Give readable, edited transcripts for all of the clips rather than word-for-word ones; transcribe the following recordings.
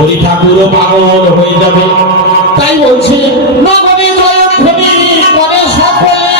হরি ঠাকুরও পাগল হয়ে যাবে। তাই বলছে নগরী জয়ধ্বনি করে সকলে,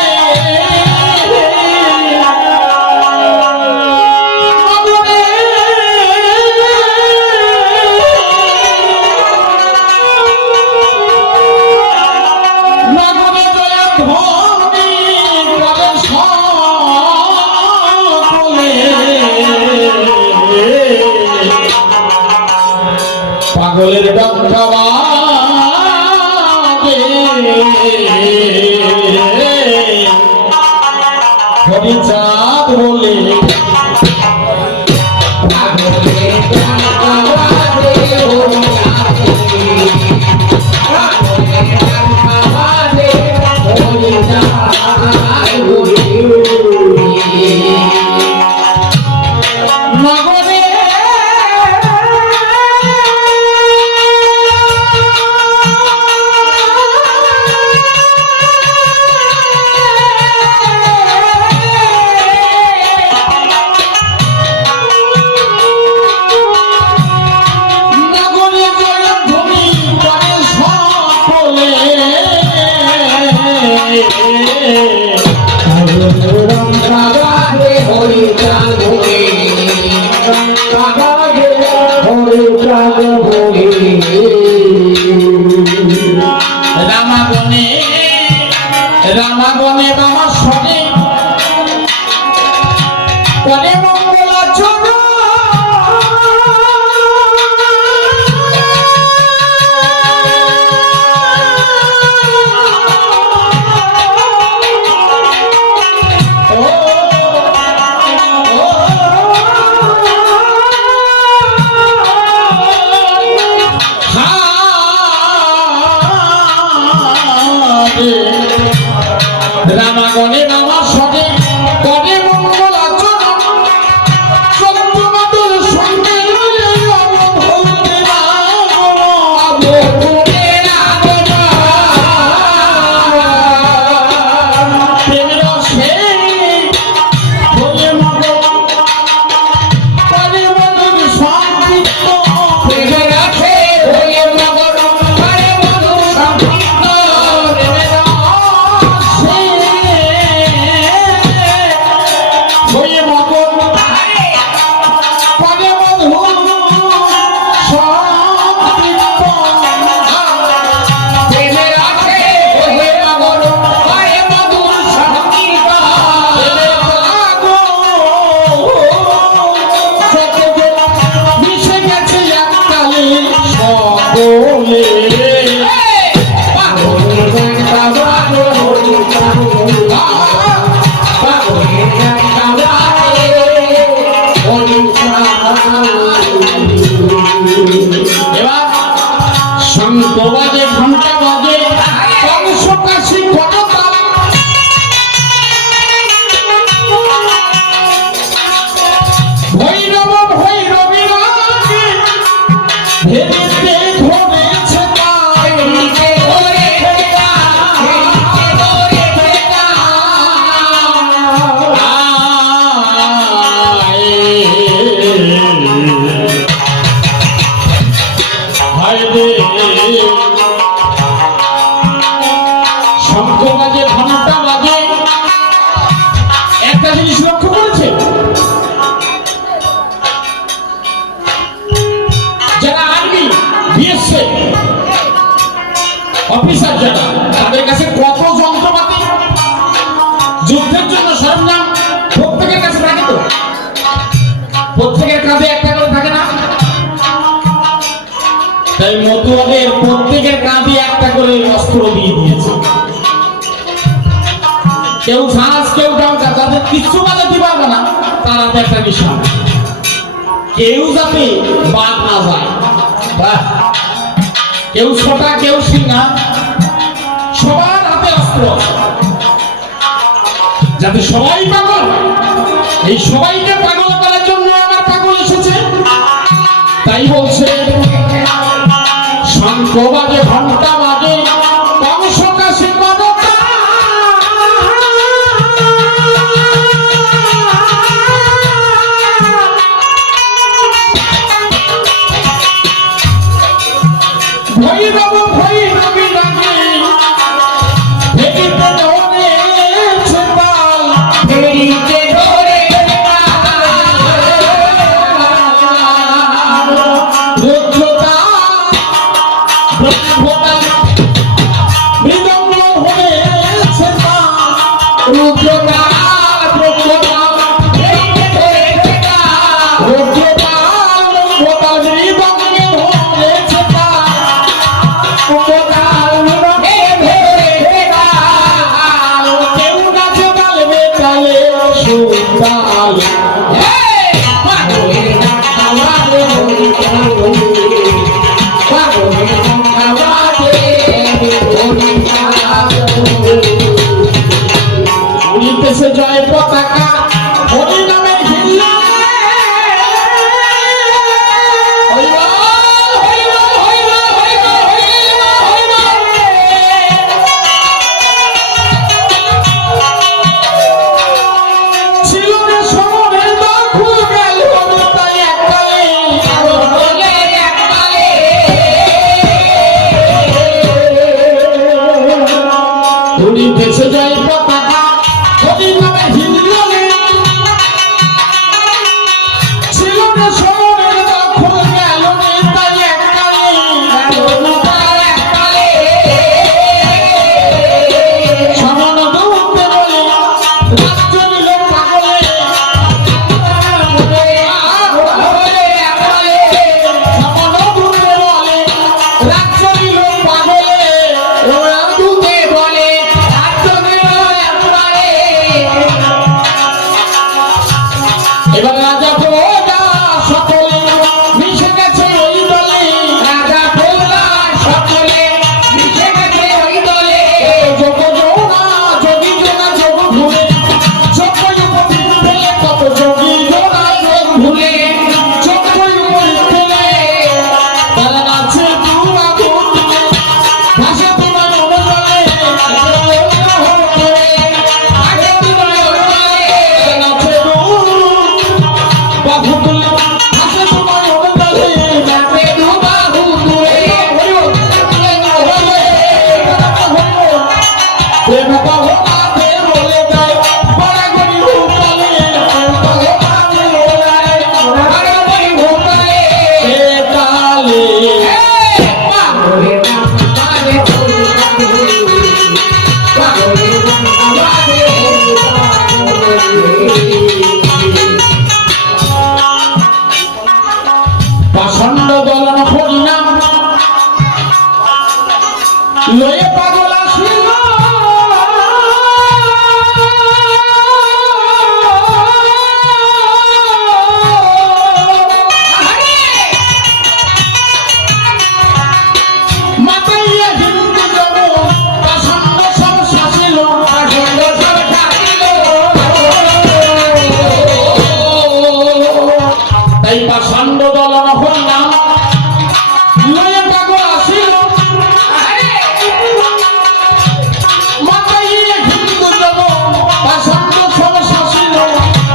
পাগলের ডঙ্কা বাজে হরিচাঁদ বলে, পাগলের ডঙ্কা বাজে হরিচাঁদ বলে। রামাগণে রামাগণে বাবা শোনে করে মঙ্গলাচরণ, রামাগণে বাবা শোনে করে মঙ্গলাচরণ, সত্যমাতুর সঙ্গে শঙ্খ বাজে ঘন্টা বাজে কংস কাশী কটকা, ভৈরব ভৈরবী রাগে ভেবেতে ধরেছে তাই, শঙ্খ বাজে ঘন্টা বাজে। একটা জিনিস লক্ষ্য করেছে, যারা আর্মি বিএসএফ অফিসার যারা, তাদের কাছে কত যন্ত্রপাতি যুদ্ধের জন্য সরঞ্জাম প্রত্যেকের কাছে থাকে, তো প্রত্যেকের কাঁধে একটা করে থাকে না? তাই মতুয়াদের প্রত্যেকের কাঁধে একটা করে অস্ত্র দিয়ে দিয়েছে। কেউ ঝাঁজ কেউ ডাউকা, যাদের কিচ্ছু বাজাতে পারবে না তারা তো একটা নিশান, কেউ যাতে বাদ না যায়। কেউ ছোটা কেউ সিংহা, সবার হাতে অস্ত্র, যাতে সবাই পাগল। এই সবাইকে পাগল করার জন্য আমার পাগল এসেছে। তাই বলছে শঙ্খ বাজে ঘন্টা বাজে কংস কাশী কটকা, ভৈরব ভৈরবী ডাকে ফেরিতে ধরেছে তাল, ফেরিতে ধরেছে তাল, রুদ্রতা ব্রহ্মতা মৃদঙ্গ হয়েছে তাল, রুদ্রতা ব্রহ্মতা ফেরিতে ধরেছে তাল, রুদ্রতা ব্রহ্মতা মৃদঙ্গে ধরেছে তাল, রুদ্রতাল মৃদঙ্গে ধরেছে তাল, কেউ নাচে তাল বেতালে সুতাল। পাগলের ডাকা বাজে পাগলের ডাকা বাজে উড়িতেছে জয় পতাকা হরি নামে হিল্লা, ছিল রে সমরের দাখুল গেল তাই এককালে, উড়িতেছে জয় পতাকা হরি নামে হিল্লা, ছিল রে সমরের দাখুল গেল তাই এককালে, সমন দূতে বলে রাজ্য নিল পাগলে, সমন দূতে বলে রাজ্য নিল পাগলে, দূতে বলে রাজ্য নিল একবারে। এবার রাজা প্রজা সকলে মিশে গেছে ওই দলে, রাজা প্রজা সকলে মিশে গেছে ওই দলে, যোগ যোগা যোগী যোগা যোগ ভুলে, যোগ উপস্থিত ফেলে কত যোগী যোগা যোগ ভুলে, যোগ উপস্থিত ফেলে তারা নাচে দুরা দুলে, ভাষা তোমার অনুযায়ী আগে তোমার অনুযায়ী নাচে বাহু তুলে, ভাষা তোমার অনুযায়ী নাচে বাহু তুলে, প্রেম কহনাতে বলে যায় বড় গরি ভূতলে, প্রেম কহনাতে বলে যায় বড় গরি ভূতলে, এ কালে পাগলে বাজে পাগলে বাজে পাষণ্ড দলন হরিনাম লয়ে পাগল আসিল, মাতাইয়া হিন্দু জগৎ পাষণ্ড সব শাসিল, পাষণ্ড সব শাসিল, তাই পাষণ্ড দলন হরিনাম লয়ে পাগল আসিল, মাতাইয়া হিন্দু জগৎ পাষণ্ড সব শাসিল,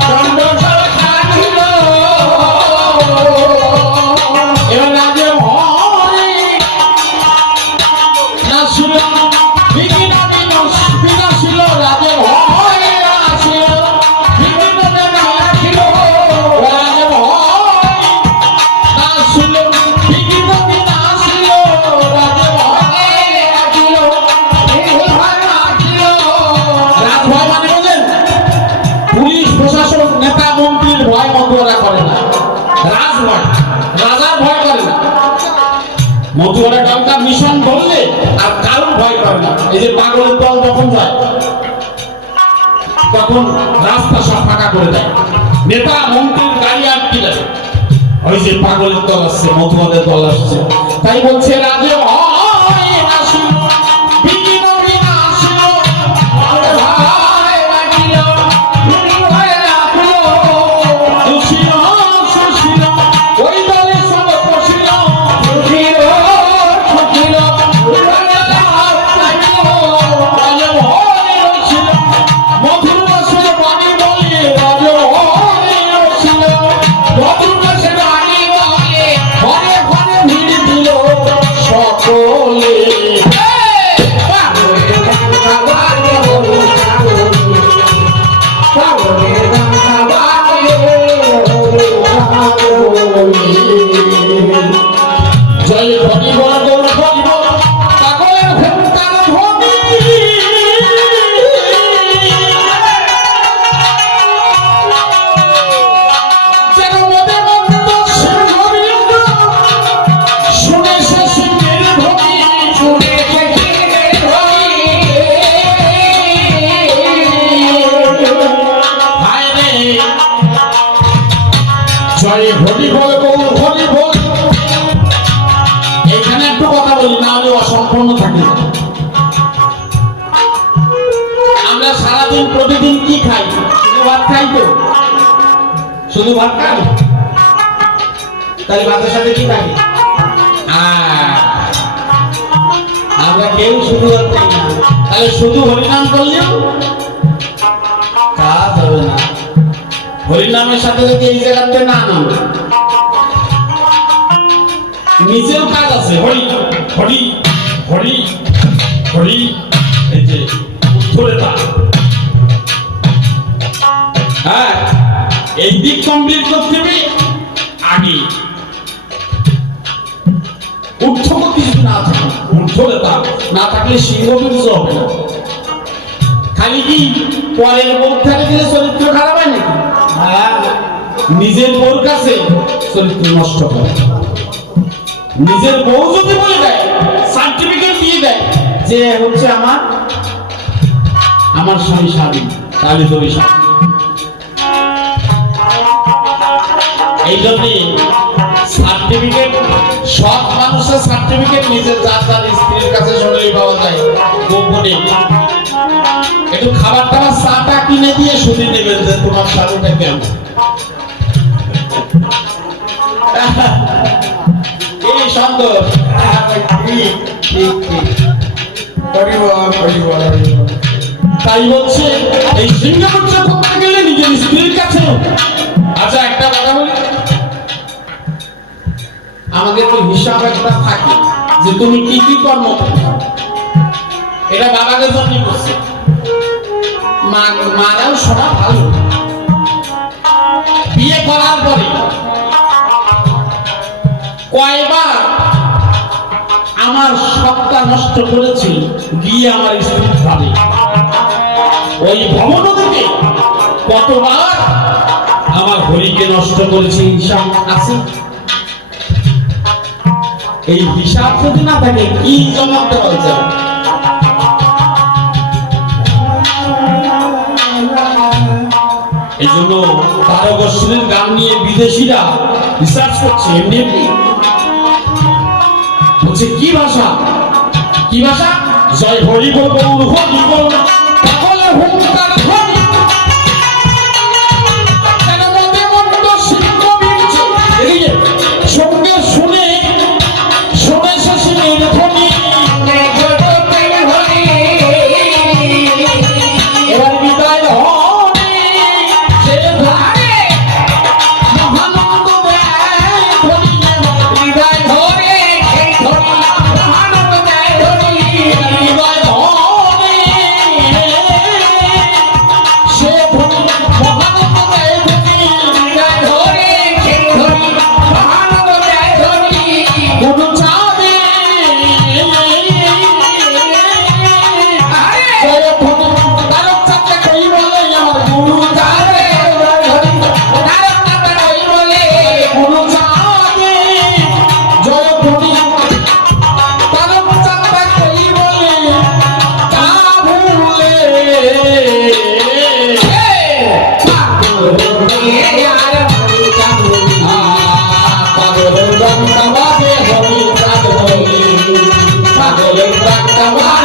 পাষণ্ড সব শাসিল। এবার রাজে হরে নাসিল বিঘ্ন বিনাশিল, রাজে হরে নাসিল বিঘ্ন বিনাশিল, রাজে হরে নাসিল বিঘ্ন বিনাশিল, রাজে হরে নাসিল বিঘ্ন বিনাশিল। রাজভয় মানে বলেন পুলিশ প্রশাসক নেতা মন্ত্রীর ভয় মতুয়ারা করে না, রাজভয় রাজার ভয় করে না, মতুয়ারা ডঙ্কা মিশন বললে আর কারণ ভয় করে না। এই যে পাগলের দল যখন যায় তখন রাস্তা সব ফাঁকা করে দেয়, নেতা মন্ত্রীর গাড়ি আটকে দেয়, ওই যে পাগলের দল আসছে মতুয়াদের দল আসছে, তাই বলছে রাজে হয় নাসিল বিঘ্ন বিনাশিল, ভয় লাগিল বিঘ্ন ভয় রাখিল, সুশীল সুশীল ওই দলে সব বসিল, সুশীল সুশীল রাজে ভয় রসিল, মধুর রসের বাণী বলে রাজে ভয় রসিল, মধুর রসের বাণী বলে ঘরে ঘরে ভিড় দিল সকল করি, না হলে অসম্পূর্ণ থাকে। আমরা সারাদিন প্রতিদিন কি খাই? শুধু ভাত খাই তো, শুধু ভাত খাই। তাহলে ভাতের সাথে কি থাকে? আমরা কেউ শুধু ভাত খাই না। তাহলে শুধু হরিনাম করলেও কাজ হবে না। হরিনামের সাথে যদি এই জায়গাতে না নামে, নিজের কাজ আছে। হরি হরি হরি হরি, এই যে ধরে তা, হ্যাঁ, এই দিক কমপ্লিট করতে হবে আগে। ঊর্ধ্বগতি যদি না থাকে, ঊর্ধ্বরেতা না থাকলে সিংহবীর্য হবে না। খালি কি পরের বউ থেকে গেলে চরিত্র খারাপ হয় নাকি? নিজের বউর কাছে চরিত্র নষ্ট হয়। নিজের বউ যদি বলে দেয়, সার্টিফিকেট দিয়ে দেয় যে হচ্ছে আমার স্বামী স্বাধীন, তাহলে তো এই জন্যে সার্টিফিকেট, সব মানুষের সার্টিফিকেট নিজের যার যার স্ত্রীর কাছে শুনলেই পাওয়া যায়। গোপনে একটু খাবার টাবার চাটা কিনে দিয়ে শুনে নেবেন যে তোমার স্বামীটা কেমন। এই সন্তোষ, তাই বলছে এই সিঙ্গাপুর করতে গেলে নিজের স্ত্রীর কাছে। আচ্ছা একটা কথা বলি, আমাদের তো হিসাব একটা থাকে যে তুমি কি কি কর্ম করছো। এটা বাবাদের জন্য করছে, মারাও সবাই ভালো। বিয়ে করার পরে কয়বার আমার সবটা নষ্ট করেছি গিয়ে আমার স্ত্রীর ভাবে, ওই ভবন থেকে কতবার আমার হরিকে নষ্ট করেছি, হিসাব আছে। এই হিসাব যদি না থাকে কি জবাব দেওয়া যায়? এই জন্য তারকশ্রীর গান নিয়ে বিদেশিরা রিসার্চ করছে। এমনি এমনি বলছে কি ভাষা, কি ভাষা? জয় হরি বল হরি বল পাগল হুঙ্কার ধ্বনি, কেন মনে মন্দ সিংহ বীর্য, সঙ্গে শুনে শুনে শশীর ধ্বনি। এবার বিদায় হনে সে ধারে মহানন্দ দেয় ধ্বনি, বিদায় হনে সেই ধ্বনি মহানন্দ দেয় ধ্বনি, বিদায় হনে সে ধ্বনি মহানন্দ দেয় ধ্বনি, বিদায় হনে সেই ধ্বনি মহানন্দ দেয় ধ্বনি। গুরু চাঁদে জয় ধ্বনি, তারক চাঁদটা কই বলে আমার গুরু চাঁদে, তারক চাঁদটা কই বলে গুরু চাঁদে, জয় ধ্বনি তারক চাঁদটা কই বলে তা ভুলে পাগলের প্রাণটা বাদে হরি চাঁদ বলি, পাগলের প্রাণটা বাদে